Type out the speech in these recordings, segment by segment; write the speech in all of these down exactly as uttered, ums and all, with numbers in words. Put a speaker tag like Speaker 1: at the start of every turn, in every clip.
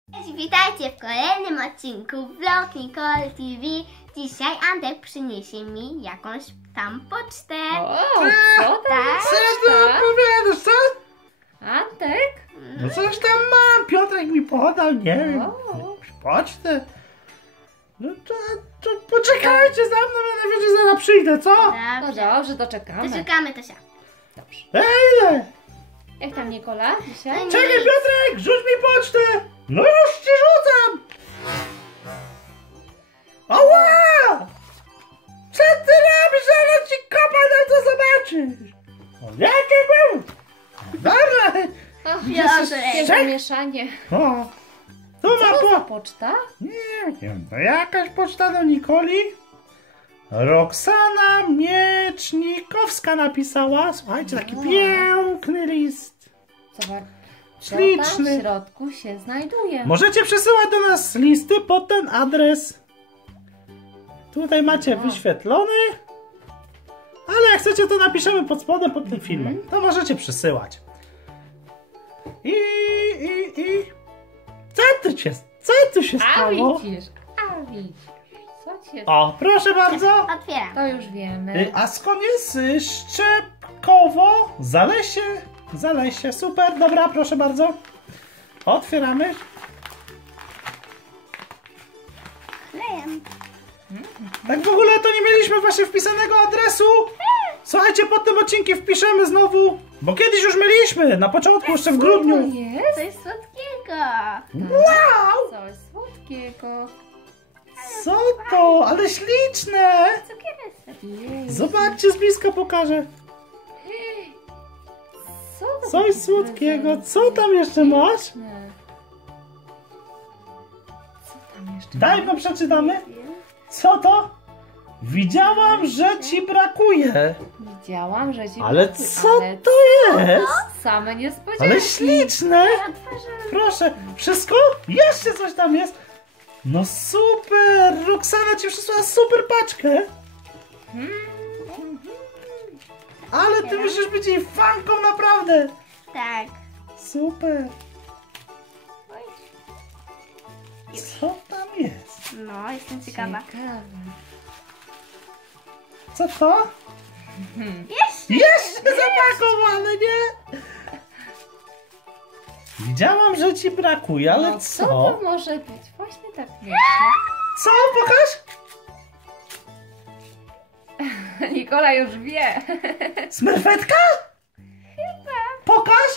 Speaker 1: Cześć, witajcie w kolejnym odcinku Vlog Nicole T V. Dzisiaj Antek przyniesie mi jakąś tam pocztę.
Speaker 2: O, co tam
Speaker 1: Tak?
Speaker 2: jest
Speaker 3: Co ty
Speaker 2: poczta?
Speaker 3: opowiadasz, co?
Speaker 2: Antek?
Speaker 3: No coś tam mam, Piotrek mi podał, nie wiem,
Speaker 2: O.
Speaker 3: pocztę. No to, to poczekajcie za mną, ja najwyżej zaraz przyjdę, co?
Speaker 2: No
Speaker 1: Dobrze,
Speaker 2: dobrze,
Speaker 1: to
Speaker 2: doczekamy.
Speaker 1: czekamy, Tosia.
Speaker 2: Dobrze.
Speaker 3: Ej,
Speaker 2: Jak tam Nikola dzisiaj?
Speaker 1: Ej,
Speaker 3: czekaj Piotrek, rzuć mi pocztę. No już ci rzucam. Ała! Co ty robisz, zaraz ci kopa, no to zobaczysz. O, jaki był? Dobra.
Speaker 2: Ach,
Speaker 1: Piotrek.
Speaker 2: jest zamieszanie.
Speaker 3: O, tu ma
Speaker 2: Co to za
Speaker 3: po...
Speaker 2: poczta?
Speaker 3: Nie wiem, to jakaś poczta do Nikoli. Roxana Miecznikowska napisała. Słuchajcie, taki
Speaker 2: Wow.
Speaker 3: piękny list.
Speaker 2: Zobacz, co tam
Speaker 3: Śliczny.
Speaker 2: w środku się znajduje.
Speaker 3: Możecie przesyłać do nas listy pod ten adres. Tutaj macie
Speaker 2: Wow.
Speaker 3: wyświetlony. Ale jak chcecie, to napiszemy pod spodem pod tym filmem. To możecie przesyłać. I, i, i... Co tu się, co tu się
Speaker 2: A
Speaker 3: stało?
Speaker 2: widzisz, a widzisz. Co cię...
Speaker 3: O, proszę bardzo.
Speaker 1: Otwieram.
Speaker 2: To już wiemy.
Speaker 3: Y, A skąd jest y, Szczepkowo? Zalesie? Zalesie, super, dobra, proszę bardzo. Otwieramy.
Speaker 1: Klejem.
Speaker 3: Tak w ogóle to nie mieliśmy właśnie wpisanego adresu. Słuchajcie, pod tym odcinkiem wpiszemy znowu, bo kiedyś już mieliśmy, na początku, jeszcze w
Speaker 2: Co to
Speaker 3: grudniu.
Speaker 2: jest?
Speaker 1: Coś słodkiego.
Speaker 3: Wow!
Speaker 2: Coś słodkiego.
Speaker 3: Co to? Ale śliczne!
Speaker 1: Cukierek.
Speaker 2: Jej.
Speaker 3: Zobaczcie, z bliska pokażę.
Speaker 2: Co to
Speaker 3: Coś
Speaker 2: za
Speaker 3: słodkiego.
Speaker 2: prezent?
Speaker 3: Co tam jeszcze masz?
Speaker 2: Śliczne. Co tam jeszcze
Speaker 3: Daj,
Speaker 2: masz?
Speaker 3: bo przeczytamy. Co to? Widziałam, że ci brakuje.
Speaker 2: Widziałam, że ci
Speaker 3: Ale
Speaker 2: brakuje,
Speaker 3: co
Speaker 2: ale
Speaker 3: to jest?
Speaker 2: same niespodzianki.
Speaker 3: Ale śliczne.
Speaker 1: Otworzymy.
Speaker 3: Proszę, wszystko? Jeszcze coś tam jest. No super. Roxana ci przysłała super paczkę.
Speaker 2: Hmm.
Speaker 3: Ale ty musisz być jej fanką naprawdę.
Speaker 1: Tak.
Speaker 3: Super.
Speaker 1: Oj.
Speaker 3: Co tam jest?
Speaker 1: No, jestem ciekawa.
Speaker 2: Ciekawe.
Speaker 3: Co to?
Speaker 1: Jeszcze.
Speaker 3: Jeszcze zapakowane, nie? Widziałam, że ci brakuje, ale
Speaker 2: No, co
Speaker 3: co?
Speaker 2: to może być? Właśnie tak myślę.
Speaker 3: Co? Pokaż.
Speaker 2: Nikola już wie.
Speaker 3: Smerfetka? Chyba. Pokaż.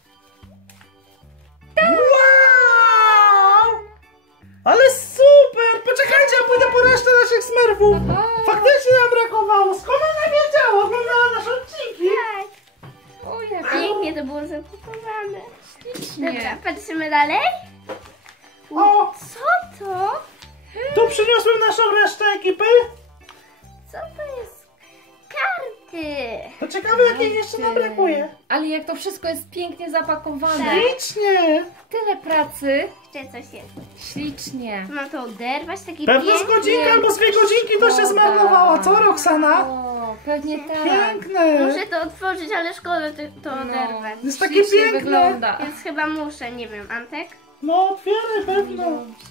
Speaker 3: Wow! Ale super! Poczekajcie, ja pójdę po resztę naszych smerfów.
Speaker 2: O,
Speaker 3: Faktycznie nam brakowało. Skąd ona wiedziała? Oglądała nasze odcinki.
Speaker 1: Tak.
Speaker 2: o jak
Speaker 1: Pięknie to było zapakowane. Dobra,
Speaker 2: ślicznie.
Speaker 1: patrzymy dalej.
Speaker 3: O,
Speaker 1: Co to?
Speaker 3: tu przyniosłem naszą resztę ekipy.
Speaker 1: Co to jest? Karty.
Speaker 3: To ciekawe, jakiej jeszcze nam brakuje.
Speaker 2: Ale jak to wszystko jest pięknie zapakowane.
Speaker 1: Tak.
Speaker 3: Ślicznie.
Speaker 2: Tyle pracy.
Speaker 1: Jeszcze coś jest.
Speaker 2: Ślicznie.
Speaker 1: Mam to oderwać, taki
Speaker 3: Pewno z
Speaker 1: piękny.
Speaker 3: godzinki albo z dwie godzinki to się zmarnowała. Co, Roxana?
Speaker 2: O, pewnie tak.
Speaker 3: Piękne.
Speaker 1: Muszę to otworzyć, ale szkoda to, to oderwać.
Speaker 3: Jest takie
Speaker 2: Ślicznie
Speaker 3: piękne.
Speaker 2: wygląda.
Speaker 1: Więc chyba muszę, nie wiem, Antek?
Speaker 3: No, otwieraj pewno.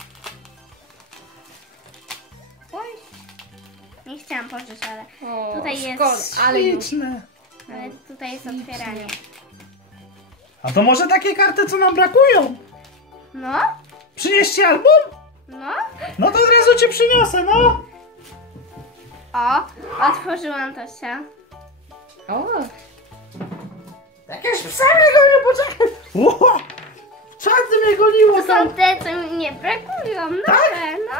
Speaker 1: Oj. Nie chciałam poczuć, ale,
Speaker 2: O,
Speaker 1: Tutaj jest
Speaker 2: szkoda, ale już.
Speaker 3: Śliczne.
Speaker 1: ale tutaj jest
Speaker 2: Ślicznie.
Speaker 1: otwieranie.
Speaker 3: A to może takie karty, co nam brakują?
Speaker 1: No,
Speaker 3: Przynieście album?
Speaker 1: no.
Speaker 3: No to od razu ci przyniosę, no.
Speaker 1: O, otworzyłam to się.
Speaker 2: O,
Speaker 3: Jakieś psa mnie gonią, poczekaj. Ło! Co ty mnie goniło
Speaker 1: To
Speaker 3: tam?
Speaker 1: są te, co mi nie brakują. Nowe, no.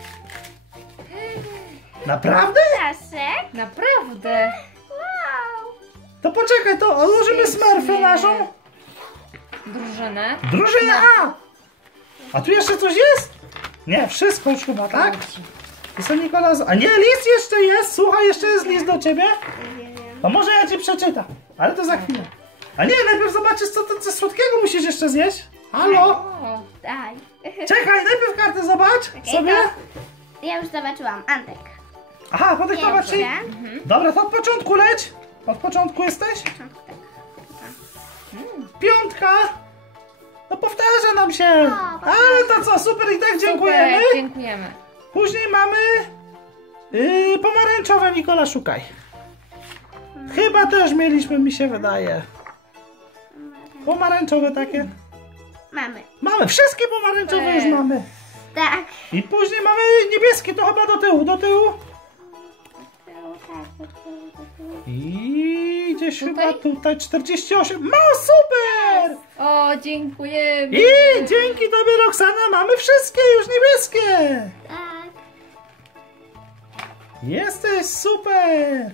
Speaker 3: Naprawdę?
Speaker 1: Staszek.
Speaker 2: naprawdę.
Speaker 1: Wow.
Speaker 3: To poczekaj, to odłożymy
Speaker 2: Ślicznie.
Speaker 3: smerfę naszą.
Speaker 2: Drużynę.
Speaker 3: Drużyna A. A tu jeszcze coś jest? Nie, wszystko już chyba, tak?
Speaker 2: Dobrze.
Speaker 3: Jest to Nikola... A nie, list jeszcze jest. Słuchaj, jeszcze jest list do ciebie.
Speaker 1: Nie wiem.
Speaker 3: To może ja ci przeczytam. Ale to za chwilę. A nie, najpierw zobaczysz, co to co słodkiego musisz jeszcze zjeść. Halo?
Speaker 2: O,
Speaker 1: Daj.
Speaker 3: Czekaj, najpierw kartę zobacz
Speaker 1: Okej,
Speaker 3: sobie.
Speaker 1: to Ja już zobaczyłam. Antek.
Speaker 3: Aha, podyktować ci.
Speaker 1: Pierwsze.
Speaker 3: Dobra, to od początku leć. Od początku jesteś?
Speaker 1: Tak.
Speaker 3: Piątka. No powtarza nam się.
Speaker 1: O,
Speaker 3: Ale to co, super i tak dziękujemy.
Speaker 2: Super, dziękujemy.
Speaker 3: Później mamy yy, pomarańczowe, Nikola, szukaj. Chyba też mieliśmy, mi się wydaje. Pomarańczowe takie.
Speaker 1: Mamy.
Speaker 3: Mamy, wszystkie pomarańczowe już
Speaker 2: Super.
Speaker 3: mamy.
Speaker 1: Tak.
Speaker 3: I później mamy niebieskie, to chyba do tyłu, do tyłu. I gdzieś
Speaker 2: Tutaj?
Speaker 3: chyba tutaj czterdzieści osiem. No super!
Speaker 2: O, dziękujemy.
Speaker 3: I dzięki tobie, Roxana, mamy wszystkie już niebieskie.
Speaker 1: Tak.
Speaker 3: Jesteś super.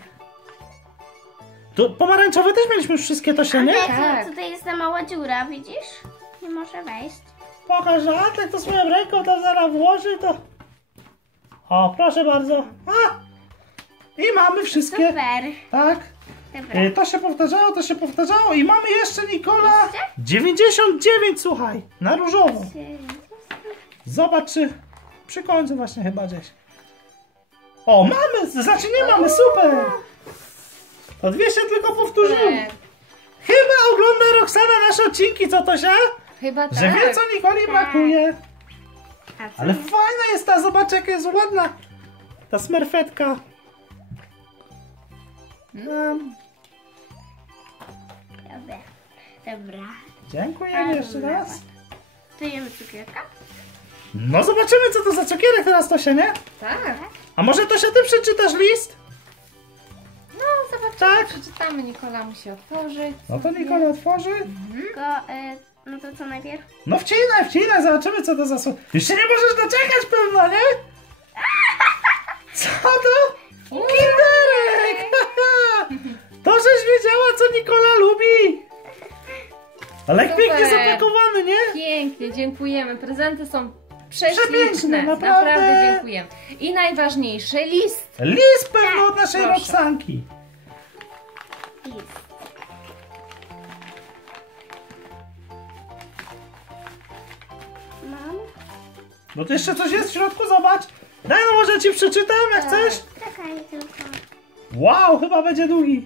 Speaker 3: Tu pomarańczowe też mieliśmy już wszystkie, to się nie?
Speaker 1: Antek,
Speaker 2: Tak.
Speaker 1: tutaj jest ta mała dziura, widzisz? Nie może wejść.
Speaker 3: Pokaż, że Antek to swoją ręką tam zaraz włoży, to... O, proszę bardzo. A! I mamy wszystkie.
Speaker 1: Super.
Speaker 3: Tak.
Speaker 1: Dobra.
Speaker 3: Y, To się powtarzało, to się powtarzało i mamy jeszcze, Nikola,
Speaker 1: Jeszcze?
Speaker 3: dziewięćdziesiąt dziewięć, słuchaj, na różowo. Zobacz, czy przy końcu właśnie chyba gdzieś. O, mamy, znaczy nie mamy, super. To dwie się tylko powtórzyły.
Speaker 2: Super.
Speaker 3: Chyba ogląda Roxana nasze odcinki, co to się?
Speaker 2: Chyba tak.
Speaker 3: Że wie, co Nikoli brakuje.
Speaker 1: A co
Speaker 3: Ale
Speaker 1: jest?
Speaker 3: fajna jest ta, zobacz, jaka jest ładna. Ta smerfetka. Um,
Speaker 1: Dobra. Dobra.
Speaker 3: dziękujemy jeszcze raz.
Speaker 1: Tu jemy cukierka?
Speaker 3: No zobaczymy, co to za cukierek teraz, Tosia, nie?
Speaker 2: Tak.
Speaker 3: A może Tosia, ty przeczytasz list?
Speaker 2: No, zobaczymy,
Speaker 3: Tak.
Speaker 2: przeczytamy. Nikola musi otworzyć.
Speaker 3: No to Nikola otworzy.
Speaker 1: Tylko, y, no to co najpierw?
Speaker 3: No wcinaj, wcinaj, zobaczymy, co to za słod... Jeszcze nie możesz doczekać pewno, nie? Co to? Kinderek! To żeś wiedziała, co Nikola lubi. Ale jak
Speaker 2: Super.
Speaker 3: pięknie zapakowany, nie?
Speaker 2: Pięknie, dziękujemy. Prezenty są prześliczne.
Speaker 3: Przepiękne, naprawdę.
Speaker 2: dziękujemy. I najważniejszy list.
Speaker 3: List pewno od naszej
Speaker 2: proszę.
Speaker 3: Roxanki.
Speaker 1: Jest. Mam?
Speaker 3: No to jeszcze coś jest w środku, zobacz. Daj, no może ci przeczytam, jak
Speaker 2: Tak.
Speaker 3: chcesz.
Speaker 1: Czekaj tylko.
Speaker 3: Wow, chyba będzie długi.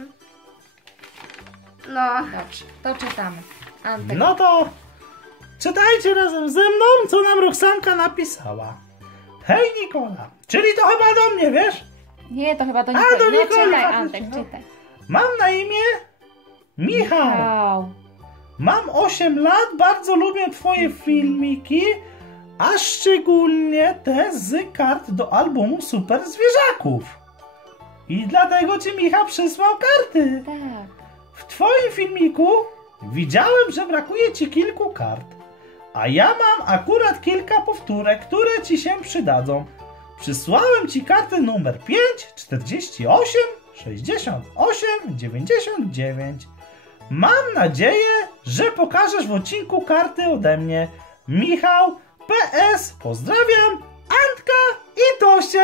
Speaker 1: No.
Speaker 2: Dobrze, to czytamy. Antek.
Speaker 3: No to czytajcie razem ze mną, co nam Roxanka napisała. Hej Nikola, czyli to chyba do mnie, wiesz?
Speaker 2: Nie, to chyba do
Speaker 3: A,
Speaker 2: Nikoli.
Speaker 3: do
Speaker 2: No
Speaker 3: Nikoli,
Speaker 2: czytaj,
Speaker 3: faktycznie,
Speaker 2: Antek,
Speaker 3: no.
Speaker 2: czytaj.
Speaker 3: Mam na imię Michał.
Speaker 2: Wow.
Speaker 3: Mam osiem lat, bardzo lubię twoje filmiki, a szczególnie te z kart do albumu Super Zwierzaków. I dlatego ci Michał przysłał karty.
Speaker 2: Tak.
Speaker 3: W twoim filmiku widziałem, że brakuje ci kilku kart, a ja mam akurat kilka powtórek, które ci się przydadzą. Przysłałem ci karty numer pięć, czterdzieści osiem, sześćdziesiąt osiem, dziewięćdziesiąt dziewięć. Mam nadzieję, że pokażesz w odcinku karty ode mnie. Michał, P S, pozdrawiam, Antka i Tosię.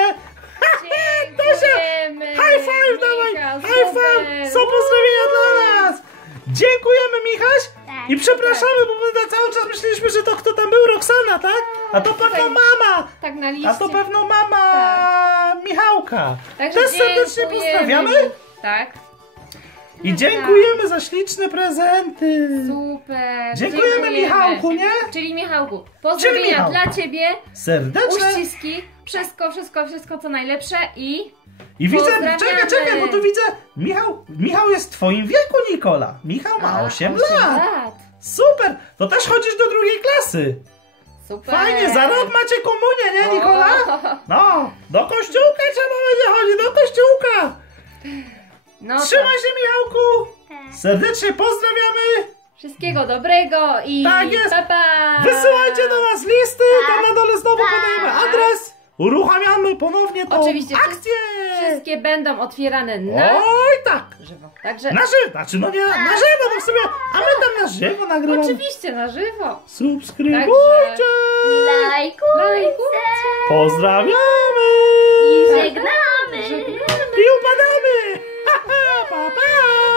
Speaker 2: Dziękujemy.
Speaker 3: High five dawaj!
Speaker 2: Michał,
Speaker 3: High
Speaker 2: super.
Speaker 3: five! Są pozdrowienia dla nas! Dziękujemy, Michaś!
Speaker 1: Tak.
Speaker 3: I przepraszamy, bo my na cały czas myśleliśmy, że to kto tam był, Roxana, tak? A to pewno
Speaker 2: tutaj-
Speaker 3: mama!
Speaker 2: Tak na liście.
Speaker 3: A to pewno mama
Speaker 2: Tak.
Speaker 3: Michałka!
Speaker 2: Także
Speaker 3: Też serdecznie
Speaker 2: dziękujemy.
Speaker 3: pozdrawiamy
Speaker 2: Tak.
Speaker 3: i dziękujemy za śliczne prezenty!
Speaker 2: Super.
Speaker 3: Dziękujemy, Michałku, nie?
Speaker 2: Czyli Michałku,
Speaker 3: Czyli
Speaker 2: pozdrowienia
Speaker 3: Michał.
Speaker 2: dla ciebie,
Speaker 3: Serdeczne!
Speaker 2: uściski, wszystko, wszystko, wszystko co najlepsze i
Speaker 3: I widzę,
Speaker 2: Pozdrawiamy.
Speaker 3: czekaj, czekaj, bo tu widzę, Michał, Michał jest w twoim wieku, Nikola. Michał ma
Speaker 2: A,
Speaker 3: osiem
Speaker 2: osiem
Speaker 3: lat.
Speaker 2: lat.
Speaker 3: Super! To też chodzisz do drugiej klasy.
Speaker 2: Super.
Speaker 3: Fajnie, za rok macie komunię, nie, Nikola?
Speaker 2: O.
Speaker 3: No, do kościółka trzeba będzie chodzić, do kościółka!
Speaker 2: No
Speaker 3: Trzymaj
Speaker 2: to
Speaker 3: się, Michałku!
Speaker 1: Tak.
Speaker 3: Serdecznie pozdrawiamy!
Speaker 2: wszystkiego dobrego i
Speaker 3: Tak jest.
Speaker 2: pa, pa.
Speaker 3: Wysyłajcie do nas listy,
Speaker 1: Tak.
Speaker 3: tam na dole znowu
Speaker 1: Tak.
Speaker 3: podajemy adres. Uruchamiamy ponownie tą
Speaker 2: Oczywiście,
Speaker 3: akcję!
Speaker 2: Wszystkie będą otwierane na
Speaker 3: Oj, tak!
Speaker 2: żywo. Także
Speaker 3: Na żywo, znaczy no nie na żywo, no w sumie, a my tam na żywo nagrywamy.
Speaker 2: oczywiście na żywo.
Speaker 3: Subskrybujcie!
Speaker 1: Lajkujcie.
Speaker 2: Lajkujcie.
Speaker 3: Pozdrawiamy!
Speaker 1: I żegnamy.
Speaker 2: Żegnamy.
Speaker 3: I upadamy! Ha, ha, pa, pa!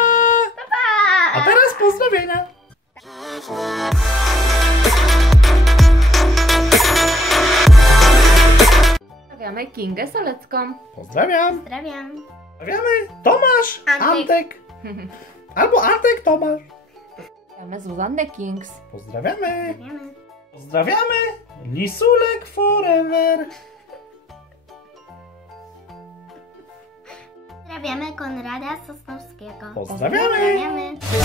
Speaker 1: Pa.
Speaker 3: A teraz pozdrowienia!
Speaker 2: Pozdrawiamy Kingę Solecką.
Speaker 3: Pozdrawiam!
Speaker 1: Pozdrawiam.
Speaker 3: Pozdrawiamy Tomasz,
Speaker 1: Antek.
Speaker 3: Antek. Albo Antek, Tomasz.
Speaker 2: Pozdrawiamy Zuzannę Kings.
Speaker 3: Pozdrawiamy.
Speaker 1: Wiemy.
Speaker 3: Pozdrawiamy. Lisulek forever.
Speaker 1: Pozdrawiamy Konrada Sosnowskiego.
Speaker 3: Pozdrawiamy.
Speaker 1: Pozdrawiamy.